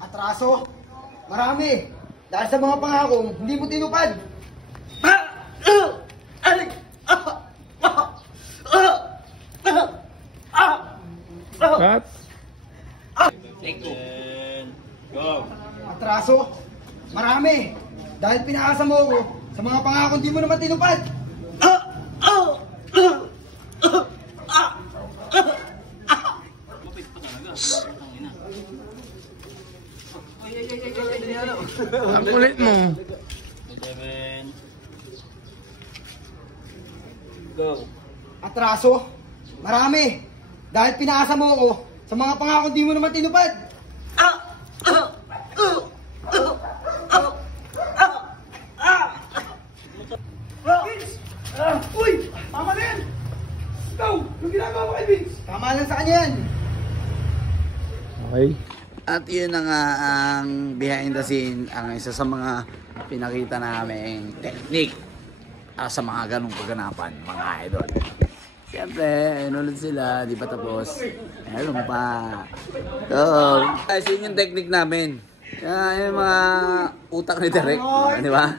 Atraso? Marami. Dahil sa mga pangakong hindi mo tinupad. Cut. Go. Atraso? Marami. Dahil pinaasa mo ako sa mga pangakong hindi mo naman tinupad. Ang kulit mo. 11. Go. Atraso? Marami. Dahil pinaasa mo ako sa mga pangakong hindi mo naman tinupad. Uy! Tama na yan! Ikaw! Yung ginagawa mo kay Vince! Tama lang sa kanya yan! Okay. At yun na nga ang behind the scene, ang isa sa mga pinakita naming technique sa mga ganong kaganapan, mga idol. Siyempre, ayun ulit sila, di pa tapos. Ayun pa. So, guys, yun yung technique namin. Yan yung mga utak ni Derek, di ba?